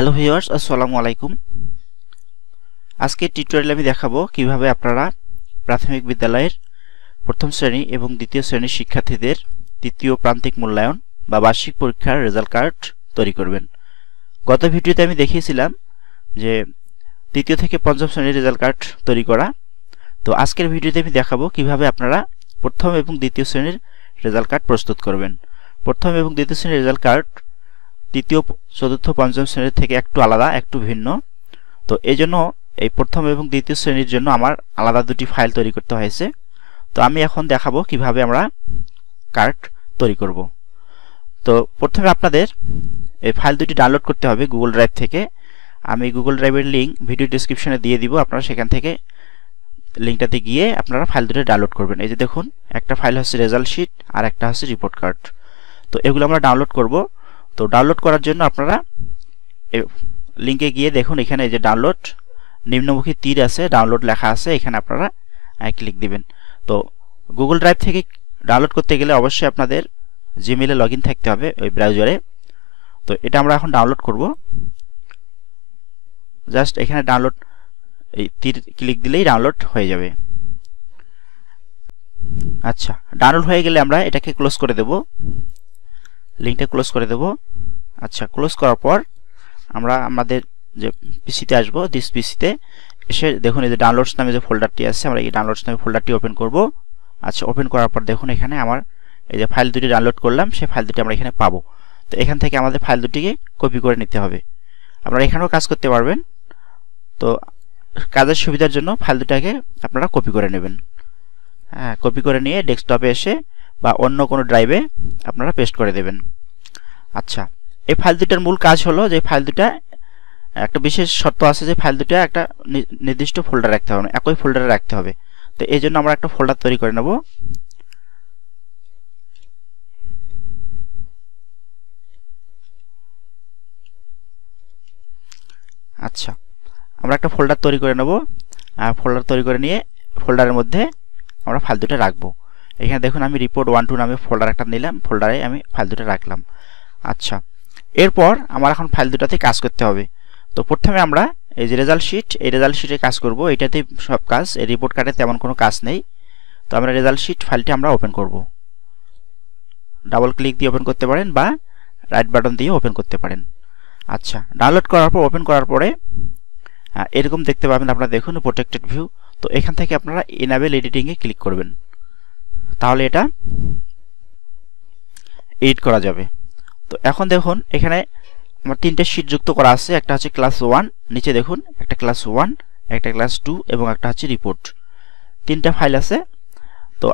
Hello viewers, আসসালামু আলাইকুম। আজকে টিউটোরিয়ালে আমি দেখাবো কিভাবে আপনারা প্রাথমিক বিদ্যালয়ের প্রথম শ্রেণী এবং দ্বিতীয় শ্রেণীর শিক্ষার্থীদের তৃতীয় প্রান্তিক মূল্যায়ন বা বার্ষিক পরীক্ষার রেজাল্ট কার্ড তৈরি করবেন। গত ভিডিওতে আমি দেখিয়েছিলাম যে তৃতীয় থেকে পঞ্চম শ্রেণীর রেজাল্ট কার্ড তৈরি করা। তো আজকের ভিডিওতে আমি দেখাবো কিভাবে আপনারা প্রথম এবং দ্বিতীয় শ্রেণীর রেজাল্ট কার্ড প্রস্তুত করবেন। প্রথম এবং দ্বিতীয় শ্রেণীর রেজাল্ট কার্ড তৃতীয়, চতুর্থ, পঞ্চম শ্রেণীর থেকে একটু আলাদা, একটু ভিন্ন। তো এই জন্য এই প্রথম এবং দ্বিতীয় শ্রেণীর জন্য আমার আলাদা দুটি ফাইল তৈরি করতে হয়েছে। তো আমি এখন দেখাবো কিভাবে আমরা কার্ড তৈরি করব। তো প্রথমে আপনাদের এই ফাইল দুটি ডাউনলোড করতে হবে গুগল ড্রাইভ থেকে। আমি গুগল ড্রাইভের লিঙ্ক ভিডিও ডেসক্রিপশনে দিয়ে দিব, আপনারা সেখান থেকে লিঙ্কটাতে গিয়ে আপনারা ফাইল দুটো ডাউনলোড করবেন। এই যে দেখুন, একটা ফাইল হচ্ছে রেজাল্ট শিট আর একটা হচ্ছে রিপোর্ট কার্ড। তো এগুলো আমরা ডাউনলোড করব। তো ডাউনলোড করার জন্য আপনারা লিঙ্কে গিয়ে দেখুন, এখানে এই যে ডাউনলোড নিম্নমুখী তীর আছে, ডাউনলোড লেখা আছে, এখানে আপনারা ক্লিক দিবেন। তো গুগল ড্রাইভ থেকে ডাউনলোড করতে গেলে অবশ্যই আপনাদের জিমেইলে লগইন থাকতে হবে ওই ব্রাউজারে। তো এটা আমরা এখন ডাউনলোড করব। জাস্ট এখানে ডাউনলোড এই তীর ক্লিক দিলেই ডাউনলোড হয়ে যাবে। আচ্ছা, ডাউনলোড হয়ে গেলে আমরা এটাকে ক্লোজ করে দেব, লিঙ্কটা ক্লোজ করে দেব। আচ্ছা, ক্লোজ করার পর আমরা আমাদের যে পিসিতে আসবো, দিস পিসিতে এসে দেখুন এই যে ডাউনলোডস নামে যে ফোল্ডারটি আছে, আমরা এই ডাউনলোডস নামে ফোল্ডারটি ওপেন করব। আচ্ছা, ওপেন করার পর দেখুন এখানে আমার এই যে ফাইল দুটি ডাউনলোড করলাম, সেই ফাইল দুটি আমরা এখানে পাবো। তো এখান থেকে আমাদের ফাইল দুটিকে কপি করে নিতে হবে। আপনারা এখানেও কাজ করতে পারবেন। তো কাজের সুবিধার জন্য ফাইল দুটাকে আপনারা কপি করে নেবেন। হ্যাঁ, কপি করে নিয়ে ডেস্কটপে এসে বা অন্য কোনো ড্রাইভে আপনারা পেস্ট করে দেবেন। আচ্ছা, এই ফাইল দুটার মূল কাজ হলো যে ফাইল দুটা একটা বিশেষ শর্ত আছে যে ফাইল দুটা একটা নির্দিষ্ট ফোল্ডার রাখতে হবে, একই ফোল্ডারে রাখতে হবে। তো এই জন্য আমরা একটা ফোল্ডার তৈরি করে নেব। আচ্ছা, আমরা একটা ফোল্ডার তৈরি করে নেব। ফোল্ডার তৈরি করে নিয়ে ফোল্ডারের মধ্যে আমরা ফাইল দুটো রাখবো। এখানে দেখুন আমি রিপোর্ট 1-2 নামে ফোল্ডার একটা নিলাম, ফোল্ডারে আমি ফাইল দুটো রাখলাম। আচ্ছা, এরপর আমার এখন ফাইল দুটাতে কাজ করতে হবে। তো প্রথমে আমরা এই যে রেজাল্ট শিট, এই রেজাল্ট শিটে কাজ করব। এটাতেই সব কাজ, এই রিপোর্ট কার্ডে তেমন কোনো কাজ নেই। তো আমরা রেজাল্ট শিট ফাইলটি আমরা ওপেন করব। ডাবল ক্লিক দিয়ে ওপেন করতে পারেন বা রাইট বাটন দিয়ে ওপেন করতে পারেন। আচ্ছা, ডাউনলোড করার পর ওপেন করার পরে এরকম দেখতে পাবেন আপনারা, দেখুন প্রোটেক্টেড ভিউ। তো এখান থেকে আপনারা এনাবেল এডিটিংয়ে ক্লিক করবেন, তাহলে এটা এডিট করা যাবে। তো এখন দেখুন এখানে আমার তিনটে শীট যুক্ত করা আছে, একটা হচ্ছে ক্লাস 1, নিচে দেখুন একটা ক্লাস 1, একটা ক্লাস 2 এবং একটা হচ্ছে রিপোর্ট। তিনটা ফাইল আছে। তো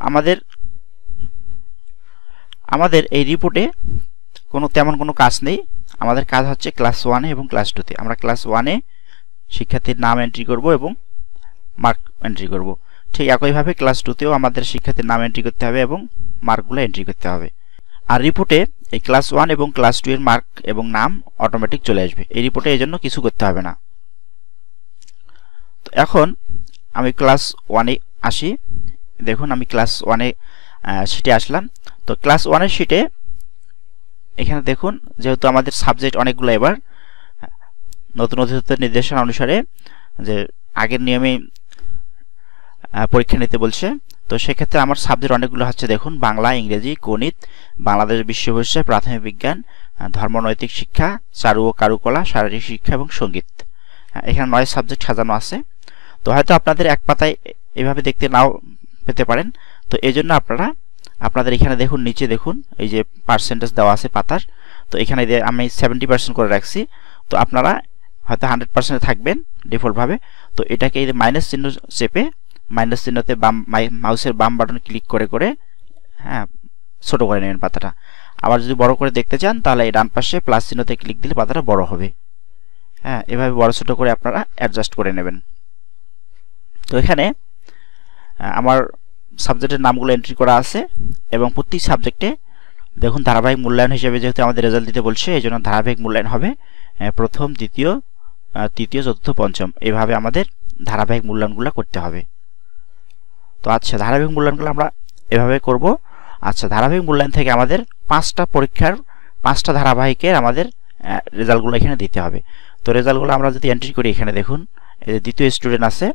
আমাদের এই রিপোর্টে তেমন কোনো কাজ নেই। আমাদের কাজ হচ্ছে ক্লাস 1 এবং ক্লাস 2-তে। আমরা ক্লাস 1-এ শিক্ষার্থীর নাম এন্ট্রি করব এবং মার্ক এন্ট্রি করব। ঠিক একইভাবে ক্লাস 2-তেও আমাদের শিক্ষার্থীর নাম এন্ট্রি করতে হবে এবং মার্কগুলো এন্ট্রি করতে হবে। আর রিপোর্টে এই ক্লাস 1 এবং ক্লাস 2 এর মার্ক এবং নাম অটোমেটিক চলে আসবে। এই রিপোর্টে এই জন্য কিছু করতে হবে না। তো এখন আমি ক্লাস 1-এ আসি। দেখুন আমি ক্লাস 1-এ শিটে আসলাম। তো ক্লাস 1-এর শিটে এখানে দেখুন, যেহেতু আমাদের সাবজেক্ট অনেকগুলো, এবার নতুন অধিদপ্তর নির্দেশনা অনুসারে যে আগের নিয়মে পরীক্ষা নিতে বলছে। তো সেক্ষেত্রে আমার সাবজেক্ট অনেকগুলো হচ্ছে, দেখুন বাংলা, ইংরেজি, গণিত, বাংলাদেশ বিশ্ব বিষয়, প্রাথমিক বিজ্ঞান, ধর্মনৈতিক শিক্ষা, চারু ও কারুকলা, শারীরিক শিক্ষা এবং সঙ্গীত। এখানে 9 সাবজেক্ট সাজানো আছে। তো হয়তো আপনাদের এক পাতায় এভাবে দেখতে নাও পেতে পারেন। তো এই জন্য আপনাদের এখানে দেখুন, নিচে দেখুন এই যে পার্সেন্টেজ দেওয়া আছে পাতার। তো এখানে আমি 70% করে রাখছি। তো আপনারা হয়তো 100% থাকবেন ডিফল্টভাবে। তো এটাকে এই মাইনাস চিহ্ন চেপে মাইনাস চিহ্নতে মাউসের বাম বাটন ক্লিক করে করে ছোট করে নেবেন পাতাটা। আবার যদি বড় করে দেখতে চান তাহলে এই ডান পাশে প্লাস চিহ্নতে ক্লিক দিলে পাতাটা বড় হবে। এভাবে বড় ছোট করে আপনারা অ্যাডজাস্ট করে নেবেন। তো এখানে আমার সাবজেক্টের নামগুলো এন্ট্রি করা আছে এবং প্রতি সাবজেক্টে দেখুন ধারাবাহিক মূল্যায়ন হিসেবে যেহেতু আমাদের রেজাল্ট দিতে বলছে, এই জন্য ধারাবাহিক মূল্যায়ন হবে প্রথম, দ্বিতীয়, তৃতীয়, চতুর্থ, পঞ্চম। এইভাবে আমাদের ধারাবাহিক মূল্যায়নগুলো করতে হবে। তো আচ্ছা, ধারাবাহিক মূল্যায়নগুলো আমরা এভাবে করব। আচ্ছা, ধারাবাহিক মূল্যায়ন থেকে আমাদের 5টা পরীক্ষার 5টা ধারাবাহিকের আমাদের রেজাল্টগুলো এখানে দিতে হবে। তো রেজাল্টগুলো আমরা যদি এন্ট্রি করি এখানে দেখুন এই যে দ্বিতীয় স্টুডেন্ট আছে,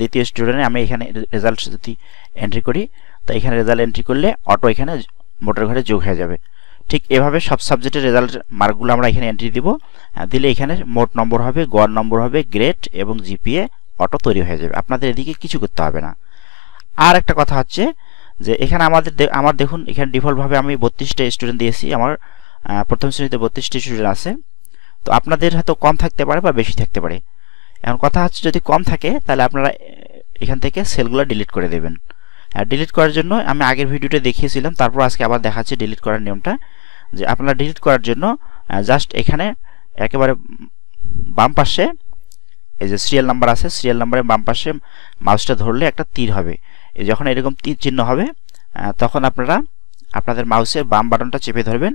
দ্বিতীয় স্টুডেন্টে আমি এখানে রেজাল্ট যদি এন্ট্রি করি তো এখানে রেজাল্ট এন্ট্রি করলে অটো এখানে মোটর ঘরে যোগ হয়ে যাবে। ঠিক এভাবে সব সাবজেক্টের রেজাল্ট মার্কগুলো আমরা এখানে এন্ট্রি দিব, দিলে এখানে মোট নম্বর হবে, গড় নম্বর হবে, গ্রেড এবং জিপিএ অটো তৈরি হয়ে যাবে। আপনাদের এদিকে কিছু করতে হবে না। আর একটা কথা হচ্ছে যে এখানে আমার দেখুন এখানে ডিফল্টভাবে আমি 32টা স্টুডেন্ট দিয়েছি, আমার প্রথম শ্রেণীতে 32টি স্টুডেন্ট আছে। তো আপনাদের হয়তো কম থাকতে পারে বা বেশি থাকতে পারে। এখন কথা হচ্ছে যদি কম থাকে তাহলে আপনারা এখান থেকে সেলগুলো ডিলিট করে দেবেন। ডিলিট করার জন্য আমি আগের ভিডিওতে দেখিয়েছিলাম, তারপর আজকে আবার দেখাচ্ছি ডিলিট করার নিয়মটা। যে আপনারা ডিলিট করার জন্য জাস্ট এখানে একেবারে বাম পাশে এই যে সিরিয়াল নাম্বার আছে, সিরিয়াল নাম্বারের বাম পাশে মাউসটা ধরলে একটা তীর হবে। এই যখন এরকম তীর চিহ্ন হবে তখন আপনারা আপনাদের মাউসের বাম বাটনটা চেপে ধরবেন,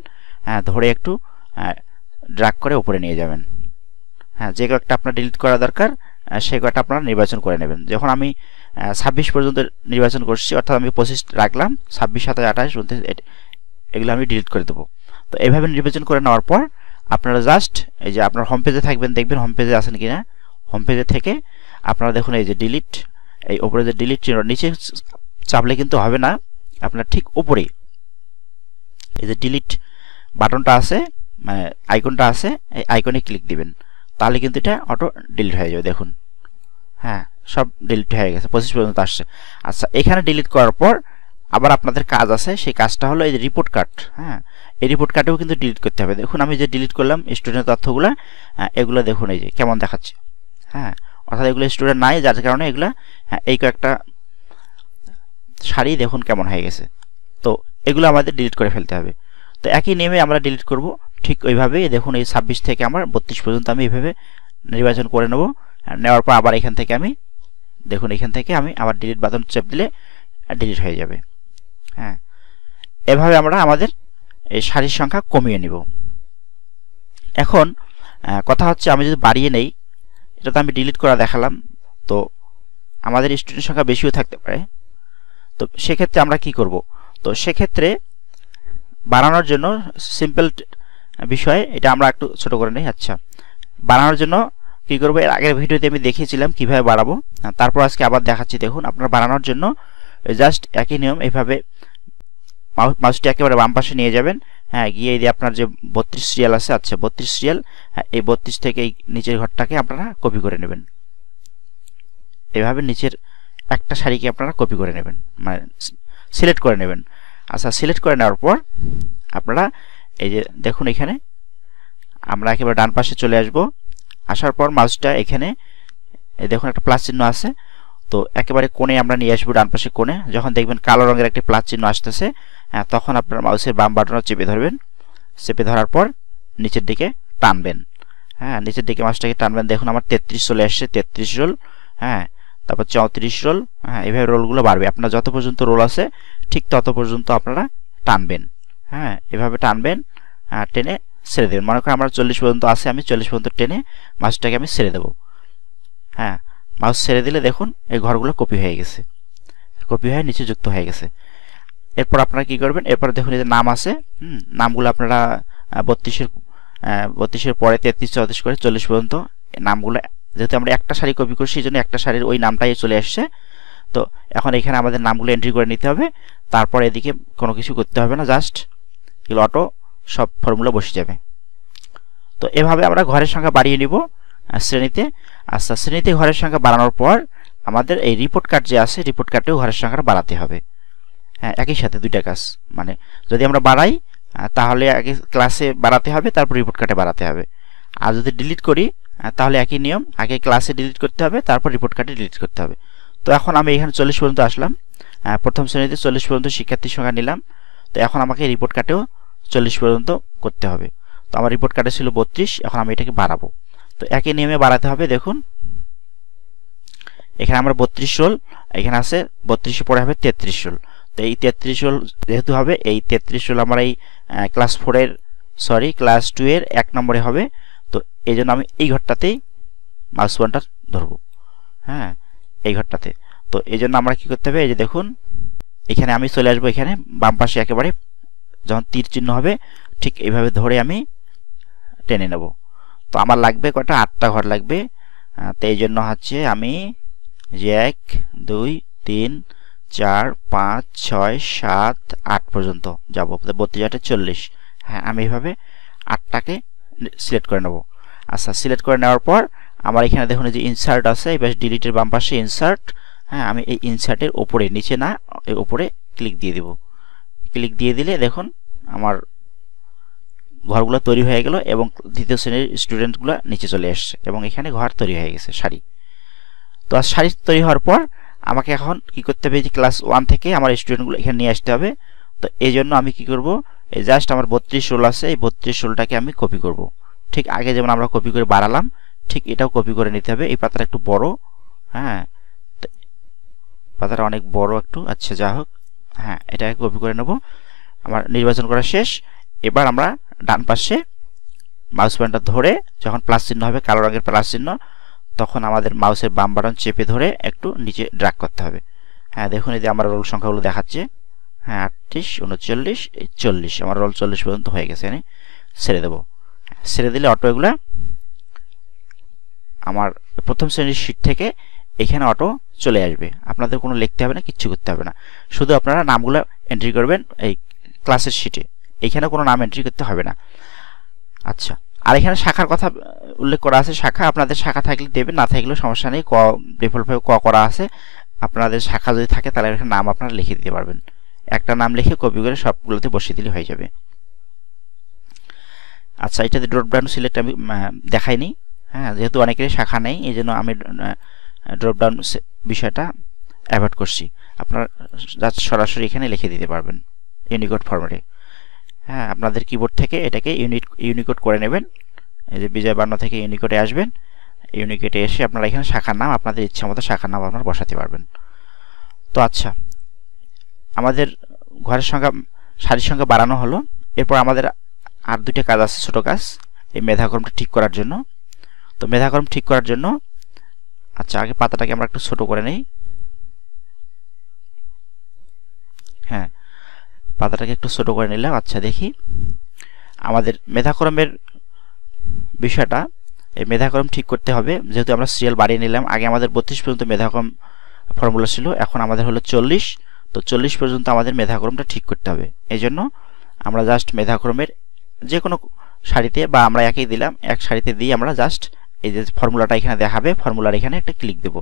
ধরে একটু ড্র্যাগ করে উপরে নিয়ে যাবেন। যে কয়েকটা আপনার ডিলিট করা দরকার সেই কয়েকটা আপনারা নির্বাচন করে নেবেন। যখন আমি 26 পর্যন্ত নির্বাচন করছি, অর্থাৎ আমি 25 রাখলাম, 26, 27, 28, 29 এগুলো আমি ডিলিট করে দেবো। তো এইভাবে নির্বাচন করে নেওয়ার পর আপনারা জাস্ট এই যে আপনার হোম পেজে থাকবেন, দেখবেন হোম পেজে আছেন কিনা। হোম পেজে থেকে আপনারা দেখুন এই যে ডিলিট, এই উপরে যে ডিলিট চিহ্ন, নিচে চাপলে কিন্তু হবে না, আপনার ঠিক উপরে এই যে ডিলিট বাটনটা আছে, মানে আইকনটা আছে, এই আইকনে ক্লিক দিবেন, তাহলে কিন্তু এটা অটো ডিলিট হয়ে যাবে। দেখুন সব ডিলিট হয়ে গেছে, 25 পর্যন্ত আসছে। আচ্ছা, এখানে ডিলিট করার পর আবার আপনাদের কাজ আছে, সেই কাজটা হলো এই যে রিপোর্ট কার্ড। এই রিপোর্ট কার্ডেও কিন্তু ডিলিট করতে হবে। দেখুন আমি যে ডিলিট করলাম স্টুডেন্টের তথ্যগুলো, এগুলো দেখুন এই যে কেমন দেখাচ্ছে। অর্থাৎ এগুলো স্টুডেন্ট নাই, যার কারণে এগুলো এই কয়েকটা সারি দেখুন কেমন হয়ে গেছে। তো এগুলো আমাদের ডিলিট করে ফেলতে হবে। তো একই নিয়মে আমরা ডিলিট করব। ঠিক ওইভাবেই দেখুন এই 26 থেকে আমার 32 পর্যন্ত আমি এইভাবে নির্বাচন করে নেব। নেওয়ার পর আবার এখান থেকে আমি দেখুন এখান থেকে আমি আবার ডিলিট বাটন চেপ দিলে ডিলিট হয়ে যাবে। এভাবে আমরা আমাদের এই সারির সংখ্যা কমিয়ে নিব। এখন কথা হচ্ছে আমি যদি বাড়িয়ে নেই, এটা তো আমি ডিলিট করা দেখালাম, তো আমাদের স্টুডেন্ট সংখ্যা বেশিও থাকতে পারে। তো সেক্ষেত্রে আমরা কি করব? তো সেক্ষেত্রে বাড়ানোর জন্য সিম্পল বিষয়, এটা আমরা একটু ছোট করে নিই। আচ্ছা, বাড়ানোর জন্য কি করব? এর আগের ভিডিওতে আমি দেখিয়েছিলাম কিভাবে বাড়াবো, তারপর আজকে আবার দেখাচ্ছি। দেখুন আপনারা বাড়ানোর জন্য জাস্ট একই নিয়ম, এইভাবে মাউসটি একেবারে বাম পাশে নিয়ে যাবেন। গিয়ে এই যে আপনার যে 32 সিরিয়াল আছে, আচ্ছা 32 সিরিয়াল, এই 32 থেকে এই নিচের ঘরটাকে আপনারা কপি করে নেবেন। এভাবে নিচের একটা সারিকে আপনারা কপি করে নেবেন, মানে সিলেক্ট করে নেবেন। আচ্ছা, সিলেক্ট করে নেওয়ার পর আপনারা এই যে দেখুন এখানে আমরা একেবারে ডান পাশে চলে আসব। আসার পর মাউসটা এখানে দেখুন একটা প্লাস চিহ্ন আছে, তো একেবারে কোণে আমরা নিয়ে আসবো, ডান পাশে কোণে। যখন দেখবেন কালো রঙের একটি প্লাস চিহ্ন আসতেছে, তখন আপনার মাউসের বাম বাটনটা চেপে ধরবেন। চেপে ধরার পর নিচের দিকে টানবেন। নিচের দিকে মাউসটাকে টানবেন। দেখুন আমার 33 চলে আসছে, 33 রোল। তারপর 34 রোল। এইভাবে রোলগুলো বাড়বে। আপনার যত পর্যন্ত রোল আছে ঠিক তত পর্যন্ত আপনারা টানবেন। এভাবে টানবেন, টেনে ছেড়ে দেবেন। মনে করেন আমার 40 পর্যন্ত আছে, আমি 40 পর্যন্ত টেনে মাউসটাকে আমি ছেড়ে দেবো। মাউস ছেড়ে দিলে দেখুন এই ঘরগুলো কপি হয়ে গেছে, কপি হয়ে নিচে যুক্ত হয়ে গেছে। এরপর আপনারা কি করবেন? এরপর দেখুন এই যে নাম আছে, নামগুলো আপনারা 32-এর পরে 33, 34 করে 40 পর্যন্ত নামগুলো, যেহেতু আমরা একটা সারি কপি করছি এই জন্য একটা সারির ওই নামটাই চলে আসছে। তো এখন এখানে আমাদের নামগুলো এন্ট্রি করে নিতে হবে। তারপর এদিকে কোনো কিছু করতে হবে না, জাস্ট এগুলো অটো সব ফর্মুলা বসে যাবে। তো এভাবে আমরা ঘরের সংখ্যা বাড়িয়ে নিব শ্রেণীতে। আচ্ছা, শ্রেণীতে ঘরের সংখ্যা বাড়ানোর পর আমাদের এই রিপোর্ট কার্ড যে আছে, রিপোর্ট কার্ডেও ঘরের সংখ্যাটা বাড়াতে হবে। একই সাথে দুইটা কাজ, মানে যদি আমরা বাড়াই তাহলে আগে ক্লাসে বাড়াতে হবে, তারপর রিপোর্ট কার্ডে বাড়াতে হবে। আর যদি ডিলিট করি তাহলে একই নিয়ম, আগে ক্লাসে ডিলিট করতে হবে, তারপর রিপোর্ট কার্ডে ডিলিট করতে হবে। তো এখন আমি এখানে 40 পর্যন্ত আসলাম, প্রথম শ্রেণীতে 40 পর্যন্ত শিক্ষার্থীর সংখ্যা নিলাম। তো এখন আমাকে রিপোর্ট কার্ডেও 40 পর্যন্ত করতে হবে। তো আমার রিপোর্ট কার্ডে ছিল 32, এখন আমি এটাকে বাড়াবো। তো একই নিয়মে বাড়াতে হবে। দেখুন এখানে আমরা 32 রোল, এখানে আছে 32 পরে হবে 33 রোল। তো এই 33 রোল যেহেতু হবে, এই 33 রোল আমার এই ক্লাস 2 এর 1 নম্বরে হবে। তো এই জন্য আমি এই ঘরটাতেই মাউস পয়েন্টার ধরবো, এই ঘরটাতে। তো এই জন্য আমরা কি করতে হবে? এই যে দেখুন এখানে আমি চলে আসবো, এখানে বাম পাশে একেবারে যখন তীর চিহ্ন হবে ঠিক এইভাবে ধরে আমি টেনে নেব। তো আমার লাগবে কয়টা 8টা ঘর লাগবে। তো এই জন্য হচ্ছে আমি যে 1 2 3 4 5 6 7 8 পর্যন্ত যাব, 32 8 40। হ্যাঁ, আমি এইভাবে 8টাকে সিলেক্ট করে নেব। আচ্ছা, সিলেক্ট করে নেওয়ার পর আমার এখানে দেখুন এই যে ইনসার্ট আছে, এই পাশে ডিলিটের বাম পাশে ইনসার্ট। হ্যাঁ, আমি এই ইনসার্টের উপরে, নিচে না, এর উপরে ক্লিক দিয়ে দেব। ক্লিক দিয়ে দিলে দেখুন আমার ঘরগুলো তৈরি হয়ে গেল এবং দ্বিতীয় শ্রেণীর স্টুডেন্টগুলো নিচে চলে আসছে এবং এখানে ঘর তৈরি হয়ে গেছে, সারি। তো আর সারি তৈরি হওয়ার পর আমাকে এখন কি করতে হবে, যে ক্লাস 1 থেকে আমার স্টুডেন্টগুলো এখানে নিয়ে আসতে হবে। তো এই জন্য আমি কি করব, এই জাস্ট আমার 32 রোল আছে, এই 32 রোলটাকে আমি কপি করব। ঠিক আগে যেমন আমরা কপি করে বাড়ালাম, ঠিক এটাও কপি করে নিতে হবে। এই পাতাটা একটু বড়, হ্যাঁ, পাতাটা অনেক বড় একটু। আচ্ছা, যা হোক, হ্যাঁ, এটাকে কপি করে নেব। আমার নির্বাচন করা শেষ। এবার আমরা ডান পাশে মাউস পয়েন্টার ধরে যখন প্লাস চিহ্ন হবে, কালো রঙের প্লাস চিহ্ন, তখন আমাদের মাউসের বাম বাটন চেপে ধরে একটু নিচে ড্র্যাগ করতে হবে। হ্যাঁ, দেখুন এই যে আমার রোল সংখ্যাগুলো দেখাচ্ছে। হ্যাঁ, 38 39 40, আমার রোল 40 পর্যন্ত হয়ে গেছে। এনে ছেড়ে দেবো। ছেড়ে দিলে অটো এগুলা আমার প্রথম শ্রেণীর শীট থেকে এখানে অটো চলে আসবে। আপনাদের কোনো লিখতে হবে না, কিচ্ছু করতে হবে না, শুধু আপনারা নামগুলো এন্ট্রি করবেন এই ক্লাসের শীটে। এখানে কোনো নাম এন্ট্রি করতে হবে না। আচ্ছা, আর এখানে শাখার কথা উল্লেখ করা আছে। শাখা আপনাদের শাখা থাকলে দেবেন, না থাকলেও সমস্যা নেই। ডিফল্টভাবে করা আছে। আপনাদের শাখা যদি থাকে তাহলে এখানে নাম আপনারা লিখে দিতে পারবেন। একটা নাম লিখে কপি করে সবগুলোতে বসিয়ে দিলে হয়ে যাবে। আচ্ছা, এটাতে ড্রপ ডাউন সিলেক্ট আমি দেখাইনি। হ্যাঁ, যেহেতু অনেকেরই শাখা নেই, এই জন্য আমি ড্রপ ডাউন বিষয়টা অ্যাভয়েড করছি। আপনারা সরাসরি এখানে লিখে দিতে পারবেন ইউনিকোড ফরম্যাটে। হ্যাঁ, আপনাদের কিবোর্ড থেকে এটাকে ইউনিকোড করে নেবেন। এই যে বিজয় বার্ন থেকে ইউনিকোডে আসবেন। ইউনিকোডে এসে আপনারা এখানে শাখার নাম আপনাদের ইচ্ছা মতো শাখার নাম আপনারা বসাতে পারবেন। তো আচ্ছা, আমাদের ঘরের সংখ্যা, সারির সংখ্যা বাড়ানো হলো। এরপর আমাদের আর দুইটা কাজ আছে, ছোট কাজ, এই মেধাক্রমটা ঠিক করার জন্য। তো মেধাক্রম ঠিক করার জন্য, আচ্ছা, আগে পাতাটাকে আমরা একটু ছোট করে নেই। হ্যাঁ, পাতাটাকে একটু ছোট করে নিলাম। আচ্ছা, দেখি আমাদের মেধাক্রমের বিষয়টা, এই মেধাক্রম ঠিক করতে হবে। যেহেতু আমরা সিরিয়াল বাড়িয়ে নিলাম, আগে আমাদের 32 পর্যন্ত মেধাক্রম ফর্মুলা ছিল, এখন আমাদের হলো 40। তো 40 পর্যন্ত আমাদের মেধাক্রমটা ঠিক করতে হবে। এই জন্য আমরা জাস্ট মেধাক্রমের যে কোনো সারিতে, বা আমরা একই দিলাম, এক সারিতে দিয়ে আমরা জাস্ট এই যে ফর্মুলাটা এখানে দেখাবে, ফর্মুলার এখানে একটা ক্লিক দেব।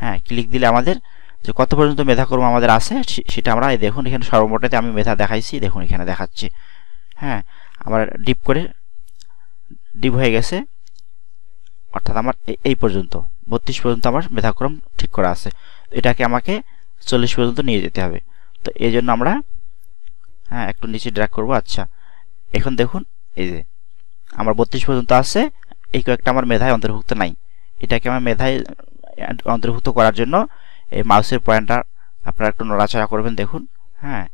হ্যাঁ, ক্লিক দিলে আমাদের যে কত পর্যন্ত মেধাক্রম আমাদের আছে সেটা আমরা দেখুন এখানে সর্বমোটে আমি মেধা দেখাইছি, দেখুন এখানে দেখাচ্ছে। হ্যাঁ, আমার ডিপ হয়ে গেছে, অর্থাৎ আমার এই পর্যন্ত 32 পর্যন্ত আমার মেধাক্রম ঠিক করা আছে। এটাকে আমাকে 40 পর্যন্ত নিয়ে যেতে হবে। তো এই জন্য আমরা একটু নিচে ড্র্যাগ করব। আচ্ছা, এখন দেখুন এই যে আমার 32 পর্যন্ত আছে, এই কয়েকটা আমার মেধায় অন্তর্ভুক্ত নাই। এটাকে আমার মেধায় অন্তর্ভুক্ত করার জন্য এই মাউসের পয়েন্টার আপনারা একটু নড়াচড়া করবেন। দেখুন, হ্যাঁ,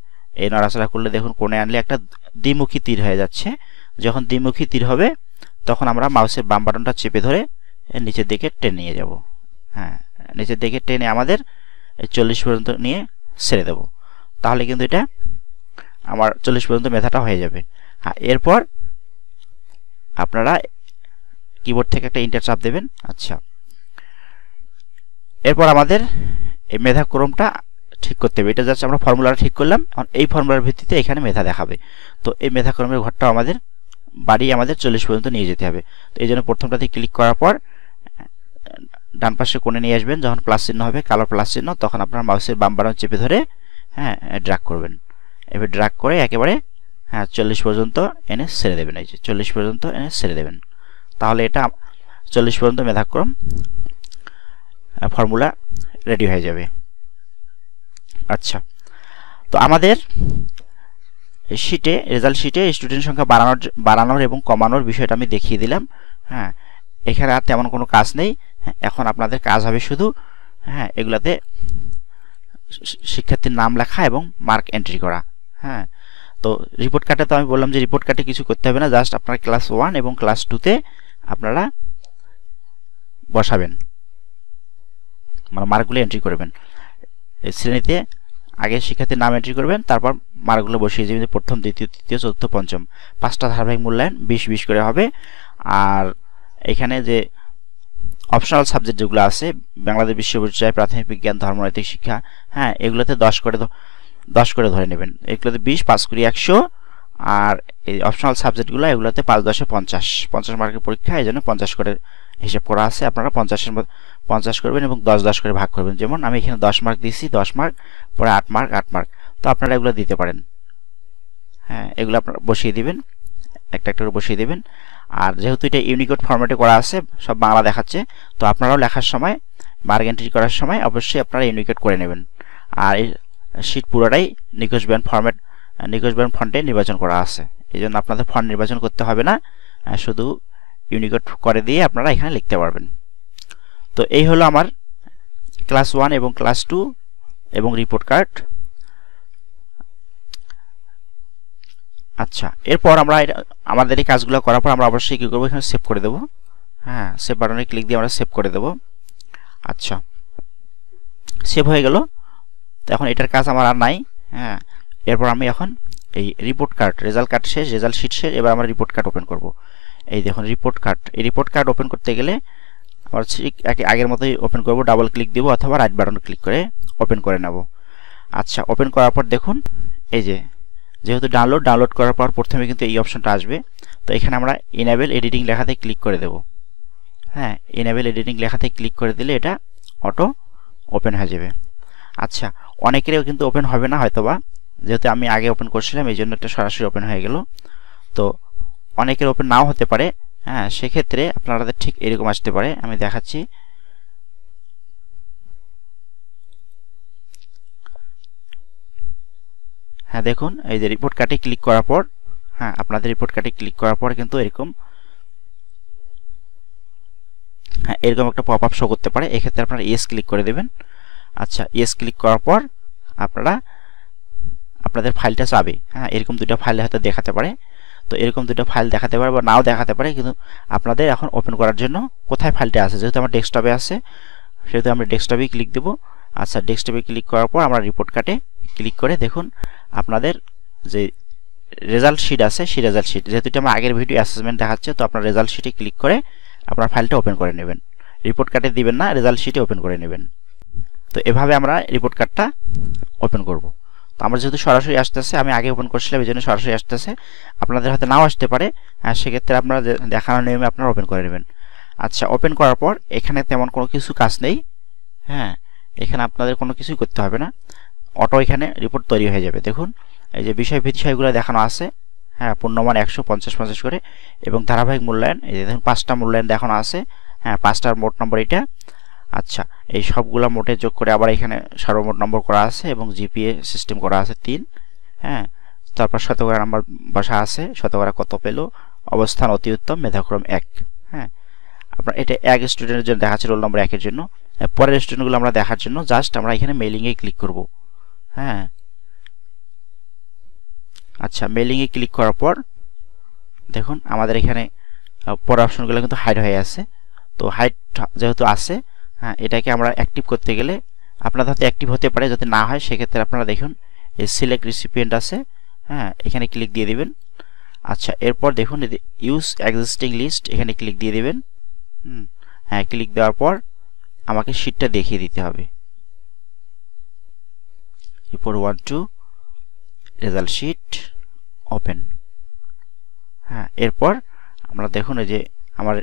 এই নড়াচড়া করলে দেখুন কোণে আনলে একটা দ্বিমুখী তীর হয়ে যাচ্ছে। যখন দ্বিমুখী তীর হবে তখন আমরা মাউসের বাম বাটনটা চেপে ধরে নিচের দিকে টেনে নিয়ে যাব। হ্যাঁ, নিচের দিকে টেনে আমাদের 40 পর্যন্ত নিয়ে ছেড়ে দেব। তাহলে কিন্তু এটা আমার 40 পর্যন্ত মেধাটা হয়ে যাবে। হ্যাঁ, এরপর আপনারা কিবোর্ড থেকে একটা এন্টার চাপ দেবেন। আচ্ছা, এরপর আমাদের এই মেধাক্রমটা ঠিক করতে হবে। এটা জাস্ট আমরা ফর্মুলাটা ঠিক করলাম, এখন এই ফর্মুলার ভিত্তিতে এখানে মেধা দেখাবে। তো এই মেধাক্রমের ঘরটা আমাদের বাড়িয়ে আমাদের 40 পর্যন্ত নিয়ে যেতে হবে। তো এই জন্য প্রথমটাতে ক্লিক করার পর ডান পাশে কোণে নিয়ে আসবেন। যখন প্লাস চিহ্ন হবে, কালো প্লাস চিহ্ন, তখন আপনার মাউসের বাম বাটন চেপে ধরে ড্র্যাগ করবেন। এবার ড্র্যাগ করে একেবারে 40 পর্যন্ত এনে ছেড়ে দেবেন। এই যে 40 পর্যন্ত এনে ছেড়ে দেবেন। তাহলে এটা 40 পর্যন্ত মেধাক্রম ফর্মুলা রেডি হয়ে যাবে। আচ্ছা, তো আমাদের শীটে, রেজাল্ট শীটে স্টুডেন্ট সংখ্যা বাড়ানোর এবং কমানোর বিষয়টা আমি দেখিয়ে দিলাম। হ্যাঁ, এখানে আর তেমন কোনো কাজ নেই। এখন আপনাদের কাজ হবে শুধু এগুলাতে শিক্ষার্থীর নাম লেখা এবং মার্ক এন্ট্রি করা। হ্যাঁ, তো রিপোর্ট কার্ডে তো আমি বললাম যে রিপোর্ট কার্ডে কিছু করতে হবে না, জাস্ট আপনারা ক্লাস 1 এবং ক্লাস 2-তে আপনারা বসাবেন, মানে মার্কগুলো এন্ট্রি করবেন। শ্রেণীতে আগে শিক্ষার্থীর নাম এন্ট্রি করবেন, তারপর মার্কগুলো বসিয়ে যাবেন। প্রথম, দ্বিতীয়, তৃতীয়, চতুর্থ, পঞ্চম 5টা ধারাবাহিক মূল্যায়ন 20-20 করে হবে। আর এখানে যে অপশনাল সাবজেক্ট যেগুলো আছে বাংলাদেশ বিশ্ববিদ্যালয় প্রাথমিক বিজ্ঞান ধর্মনৈতিক শিক্ষা, হ্যাঁ এগুলোতে 10 করে ধরে নেবেন। এগুলোতে 20, 5 করে 100, আর এই অপশনাল সাবজেক্টগুলো এগুলোতে 5 10 50 মার্কের পরীক্ষা, এই জন্য 50 করে হিসাব করা আছে। আপনারা 50 করবেন এবং 10 10 করে ভাগ করবেন। যেমন আমি এখানে 10 মার্ক দিয়েছি, 10 মার্ক, পরে 8 মার্ক 8 মার্ক, তো আপনারা এগুলো দিতে পারেন। হ্যাঁ এগুলো আপনারা বসিয়ে দিবেন, একটা একটা করে বসিয়ে দিবেন। আর যেহেতু এটা ইউনিকোড ফরম্যাটে করা আছে, সব বাংলা দেখাচ্ছে, তো আপনারাও লেখার সময় মার্ক এন্ট্রি করার সময় অবশ্যই আপনারা ইউনিকোড করে নেবেন। আর এই শীট পুরোটাই নিকোজ ব্যান্ড ফন্টে নির্বাচন করা আছে, এই জন্য আপনাদের ফন্ট নির্বাচন করতে হবে না, শুধু ইউনিকোড করে দিয়ে আপনারা এখানে লিখতে পারবেন। তো এই হলো আমার ক্লাস 1 এবং ক্লাস 2 এবং রিপোর্ট কার্ড। আচ্ছা, এরপর আমরা আমাদের এই কাজগুলো করার পর আমরা অবশ্যই কী করবো, এখানে সেভ করে দেবো। হ্যাঁ সেভ বাটনে ক্লিক দিয়ে আমরা সেভ করে দেবো। আচ্ছা, সেভ হয়ে গেল। তো এখন এটার কাজ আমার আর নাই। হ্যাঁ এরপর আমি এখন এই রিপোর্ট কার্ড, রেজাল্ট কার্ড শেষ, রেজাল্ট শিট শেষ, এবার আমরা রিপোর্ট কার্ড ওপেন করব। এই দেখুন রিপোর্ট কার্ড। এই রিপোর্ট কার্ড ওপেন করতে গেলে আমরা ঠিক আগের মতোই ওপেন করব, ডাবল ক্লিক দিব অথবা রাইট বাটন ক্লিক করে ওপেন করে নেব। আচ্ছা, ওপেন করার পর দেখুন এই যে যেহেতু ডাউনলোড করার পর প্রথমে কিন্তু এই অপশনটা আসবে। তো এখানে আমরা ইনেবল এডিটিং লেখাতে ক্লিক করে দেব। হ্যাঁ ইনেবল এডিটিং লেখাতে ক্লিক করে দিলে এটা অটো ওপেন হয়ে যাবে। আচ্ছা, অনেকেরও কিন্তু ওপেন হবে না হয়তোবা, যেহেতু আমি আগে ওপেন করছিলাম এই জন্য এটা সরাসরি ওপেন হয়ে গেল। তো অনেকের ওপেন নাও হতে পারে। হ্যাঁ সেক্ষেত্রে আপনাদের ঠিক এরকম আসতে পারে, আমি দেখাচ্ছি। হ্যাঁ দেখুন এই যে রিপোর্ট কার্ডে ক্লিক করার পর, হ্যাঁ আপনাদের রিপোর্ট কার্ডে ক্লিক করার পর কিন্তু এরকম একটা পপ আপ শো করতে পারে। এক্ষেত্রে আপনারা ইয়েস ক্লিক করে দেবেন। আচ্ছা, ইয়েস ক্লিক করার পর আপনারা আপনাদের ফাইলটা চাবে। হ্যাঁ এরকম দুটো ফাইল হয়তো দেখাতে পারে। তো এরকম দুটো ফাইল দেখাতে পারে বা নাও দেখাতে পারে, কিন্তু আপনাদের এখন ওপেন করার জন্য কোথায় ফাইলটা আছে, যেহেতু আমার ডেস্কটপে আছে সেহেতু আমরা ডেস্কটপেই ক্লিক দেবো। আচ্ছা, ডেস্কটপে ক্লিক করার পর আমরা রিপোর্ট কার্ডে ক্লিক করে দেখুন আপনাদের যে রেজাল্ট শিট আছে সেই রেজাল্ট শিট, যেহেতু এটা আমার আগের ভিডিও অ্যাসেসমেন্ট দেখাচ্ছে, তো আপনার রেজাল্ট শিটে ক্লিক করে আপনার ফাইলটা ওপেন করে নেবেন। রিপোর্ট কার্ডে দিবেন না, রেজাল্ট শিটে ওপেন করে নেবেন। তো এভাবে আমরা রিপোর্ট কার্ডটা ওপেন করব। তো আমার যেহেতু সরাসরি আসতেছে, আমি আগে ওপেন করছিলাম এই জন্য সরাসরি আসতেছে, আপনাদের হয়তো নাও আসতে পারে। সেক্ষেত্রে আপনারা দেখানোর নিয়মে আপনারা ওপেন করে নেবেন। আচ্ছা, ওপেন করার পর এখানে তেমন কোনো কিছু কাজ নেই। হ্যাঁ এখানে আপনাদের কোনো কিছুই করতে হবে না, অটো এখানে রিপোর্ট তৈরি হয়ে যাবে। দেখুন এই যে বিষয়গুলো দেখানো আছে। হ্যাঁ পূর্ণমান 100, 50 করে, এবং ধারাবাহিক মূল্যায়ন এই যে দেখুন 5টা মূল্যায়ন দেখানো আছে। হ্যাঁ 5টার মোট নম্বর এটা। আচ্ছা, এই সবগুলা মোটে যোগ করে আবার এখানে সর্বমোট নম্বর করা আছে এবং জিপিএ সিস্টেম করা আছে 3। হ্যাঁ তারপর শতকরা নাম্বার বসা আছে, শতকরা কত পেল, অবস্থান অতি উত্তম, মেধাক্রম 1। হ্যাঁ আপনার এটা এক স্টুডেন্টের জন্য দেখাচ্ছে, রোল নম্বর 1-এর জন্য। পরের স্টুডেন্টগুলো আমরা দেখার জন্য জাস্ট আমরা এখানে মেইলিংয়ে ক্লিক করব। হ্যাঁ আচ্ছা, মেইলিংয়ে ক্লিক করার পর দেখুন আমাদের এখানে পরের অপশনগুলো কিন্তু হাইড হয়ে আছে। তো হাইড যেহেতু আছে, হ্যাঁ এটাকে আমরা অ্যাক্টিভ করতে গেলে আপনাদের হাতে অ্যাক্টিভ হতে পারে, যদি না হয় সেক্ষেত্রে আপনারা দেখুন এই সিলেক্ট রিসিপিয়েন্ট আছে। হ্যাঁ এখানে ক্লিক দিয়ে দিবেন। আচ্ছা, এরপর দেখুন ইউজ এক্সিস্টিং লিস্ট, এখানে ক্লিক দিয়ে দিবেন। হ্যাঁ ক্লিক দেওয়ার পর আমাকে শিটটা দেখিয়ে দিতে হবে। Report 1 2 result sheet open. হ্যাঁ এরপর আমরা দেখুন এই যে আমার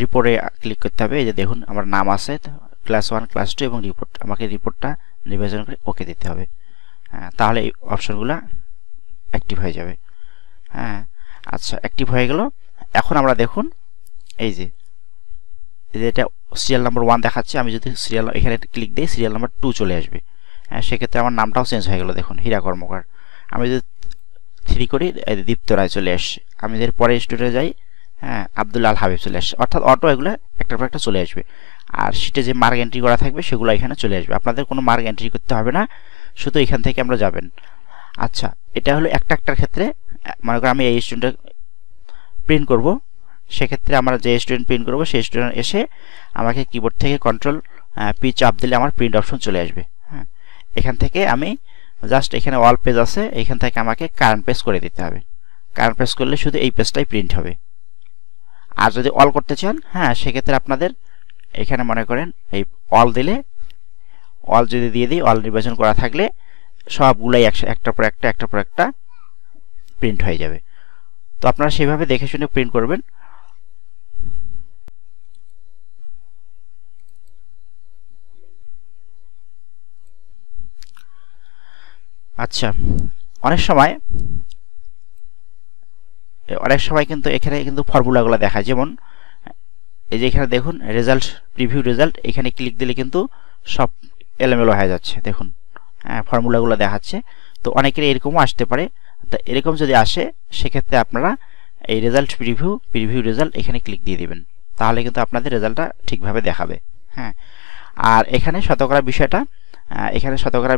রিপোর্টে ক্লিক করতে হবে। এই যে দেখুন আমার নাম আছে ক্লাস 1, ক্লাস 2 এবং রিপোর্ট, আমাকে রিপোর্টটা নির্বাচন করে ওকে দিতে হবে। হ্যাঁ তাহলে এই অপশনগুলো অ্যাক্টিভ হয়ে যাবে। হ্যাঁ আচ্ছা, অ্যাক্টিভ হয়ে গেল। এখন আমরা দেখুন এই যে এটা সিরিয়াল নাম্বার 1 দেখাচ্ছে, আমি যদি সিরিয়াল এখানে ক্লিক দিই সিরিয়াল নাম্বার 2 চলে আসবে। হ্যাঁ সেক্ষেত্রে আমার নামটাও চেঞ্জ হয়ে গেল। দেখুন হীরা কর্মকার, আমি যদি 3 করি দীপ্ত রায় চলে আসছে। আমি যদি পরে স্টুডেন্টে যাই, হ্যাঁ আব্দুল আল হাবিব চলে আসছে। অর্থাৎ অটো এগুলো একটার পর একটা চলে আসবে। আর শিটে যে মার্ক এন্ট্রি করা থাকবে সেগুলো এখানে চলে আসবে। আপনাদের কোনো মার্ক এন্ট্রি করতে হবে না, শুধু এখান থেকে আমরা যাবেন। আচ্ছা, এটা হলো একটার ক্ষেত্রে। মনে করেন আমি এই স্টুডেন্ট প্রিন্ট করব, সেক্ষেত্রে আমরা যে স্টুডেন্ট প্রিন্ট করব সেই স্টুডেন্ট এসে আমাকে কিবোর্ড থেকে কন্ট্রোল পি চাপ দিলে আমার প্রিন্ট অপশন চলে আসবে। হ্যাঁ এখান থেকে আমি জাস্ট এখানে অল পেজ আছে, এখান থেকে আমাকে কারেন্ট পেজ করে দিতে হবে। কারেন্ট পেজ করলে শুধু এই পেজটাই প্রিন্ট হবে। আর যদি অল করতে চান, হ্যাঁ, সেক্ষেত্রে আপনাদের এখানে মনে করেন এই অল দিলে, অল যদি দিয়ে দিই, অল নির্বাচন করা থাকলে সবগুলাই একটার পর একটা প্রিন্ট হয়ে যাবে। তো আপনারা সেইভাবে দেখে শুনে প্রিন্ট করবেন। আচ্ছা, অনেক সময় কিন্তু এখানে কিন্তু ফর্মুলাগুলো দেখায়, যেমন এই যে এখানে দেখুন রেজাল্ট, প্রিভিউ রেজাল্ট, এখানে ক্লিক দিলে কিন্তু সব এলোমেলো হয়ে যাচ্ছে, দেখুন, হ্যাঁ, ফর্মুলাগুলো দেখাচ্ছে। তো অনেকের এরকমও আসতে পারে। তো এরকম যদি আসে, সেক্ষেত্রে আপনারা এই রেজাল্ট প্রিভিউ রেজাল্ট এখানে ক্লিক দিয়ে দিবেন, তাহলে কিন্তু আপনাদের রেজাল্টটা ঠিকভাবে দেখাবে। হ্যাঁ, আর এখানে শতকরা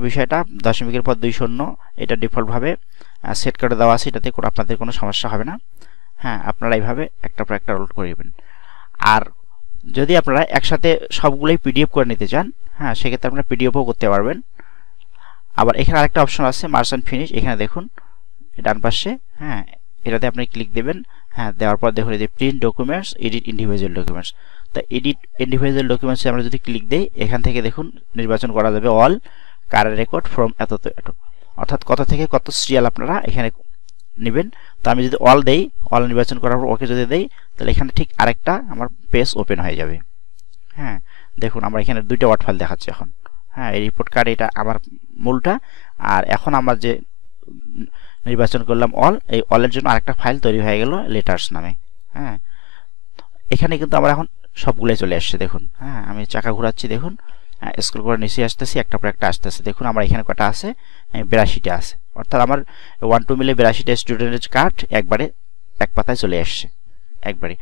বিষয়টা দশমিকের পর 2 শূন্য, এটা ডিফল্টভাবে সেট করে দেওয়া আছে, এটাতে আপনাদের কোনো সমস্যা হবে না। হ্যাঁ, আপনারা এইভাবে একটা পর একটা রোল করবেন। আর যদি আপনারা একসাথে সবগুলোই পিডিএফ করে নিতে চান, হ্যাঁ, সেক্ষেত্রে আপনারা পিডিএফও করতে পারবেন। আবার এখানে আরেকটা অপশন আছে মার্জ এন্ড ফিনিশ, এখানে দেখুন ডান পাশে, হ্যাঁ, এটাতে আপনি ক্লিক দেবেন। হ্যাঁ, দেওয়ার পর দেখুন এই যে print documents, edit individual documents. তা এডিট ইন্ডিভিজুয়াল ডকুমেন্টসে আমরা যদি ক্লিক দেই, এখান থেকে দেখুন নির্বাচন করা যাবে অল, কারেন্ট রেকর্ড ফ্রম এত তো এত, অর্থাৎ কত থেকে কত সিরিয়াল আপনারা এখানে নেবেন। তো আমি যদি অল দেই, অল নির্বাচন করার পর ওকে যদি দেই, তাহলে এখানে ঠিক আরেকটা আমার পেজ ওপেন হয়ে যাবে। হ্যাঁ, দেখুন আমরা এখানে 2টা ওয়ার্ড ফাইল দেখাচ্ছে এখন। হ্যাঁ, এই রিপোর্ট কার্ড এটা আমার মূলটা, আর এখন আমার যে নির্বাচন করলাম অল, এই অলের জন্য আরেকটা ফাইল তৈরি হয়ে গেল লেটার্স নামে। হ্যাঁ, এখানে কিন্তু আমার এখন সবগুলোই চলে আসছে, দেখুন। হ্যাঁ, আমি চাকা ঘোরাচ্ছি, দেখুন, স্ক্রল করে নিচে আসতেছি, একটা পর একটা আসতেছে। দেখুন আমার এখানে কটা আছে, 82টা আছে, অর্থাৎ আমার 1 2 মিলে 82টা স্টুডেন্টের কার্ড একবারে এক পাতায় চলে আসছে একবারে।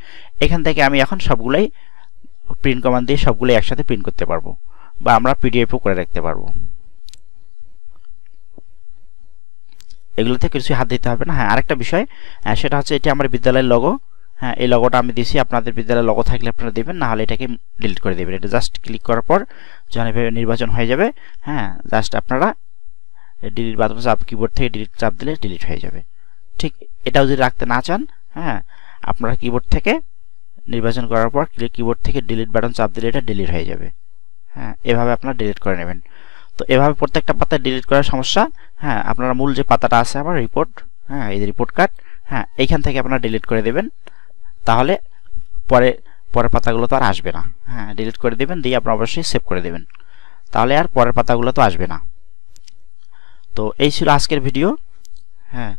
এখান থেকে আমি এখন সবগুলাই প্রিন্ট কমান্ড দিয়ে সবগুলো একসাথে প্রিন্ট করতে পারবো, বা আমরা পিডিএফও করে রাখতে পারবো। এগুলোতে কিছু হাত দিতে হবে না। হ্যাঁ, আরেকটা বিষয়, সেটা হচ্ছে এটি আমার বিদ্যালয়ের লগো। হ্যাঁ, এই লগোটা আমি দিছি, আপনাদের বিদ্যালয়ের লগো থাকলে আপনারা দেবেন, না হলে এটাকে ডিলিট করে দেবেন। এটা জাস্ট ক্লিক করার পর যখন এভাবে নির্বাচন হয়ে যাবে, হ্যাঁ, জাস্ট আপনারা ডিলিট বাটন চাপ, কিবোর্ড থেকে ডিলিট চাপ দিলে ডিলিট হয়ে যাবে। ঠিক এটাও যদি রাখতে না চান, হ্যাঁ, আপনারা কিবোর্ড থেকে নির্বাচন করার পর কিবোর্ড থেকে ডিলিট বাটন চাপ দিলে এটা ডিলিট হয়ে যাবে। হ্যাঁ, এভাবে আপনারা ডিলিট করে নেবেন। তো এভাবে প্রত্যেকটা পাতায় ডিলিট করার সমস্যা। হ্যাঁ, আপনারা মূল যে পাতাটা আছে আমার রিপোর্ট, হ্যাঁ, এই যে রিপোর্ট কার্ড, হ্যাঁ, এইখান থেকে আপনারা ডিলিট করে দেবেন, তাহলে পরের পাতাগুলো তো আর আসবে না। হ্যাঁ, ডিলিট করে দেবেন, দিয়ে আপনারা অবশ্যই সেভ করে দেবেন, তাহলে আর পরের পাতাগুলো তো আসবে না। তো এই ছিল আজকের ভিডিও। হ্যাঁ,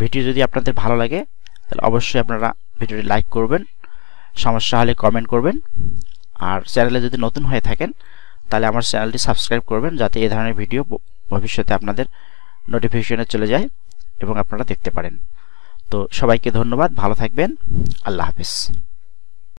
ভিডিও যদি আপনাদের ভালো লাগে, তাহলে অবশ্যই আপনারা ভিডিওটি লাইক করবেন, সমস্যা হলে কমেন্ট করবেন, আর চ্যানেলে যদি নতুন হয়ে থাকেন, তাহলে আমার চ্যানেলটি সাবস্ক্রাইব করবেন, যাতে এই ধরনের ভিডিও ভবিষ্যতে আপনাদের নোটিফিকেশনে চলে যায় এবং আপনারা দেখতে পারেন। তো সবাইকে ধন্যবাদ, ভালো থাকবেন, আল্লাহ হাফেজ।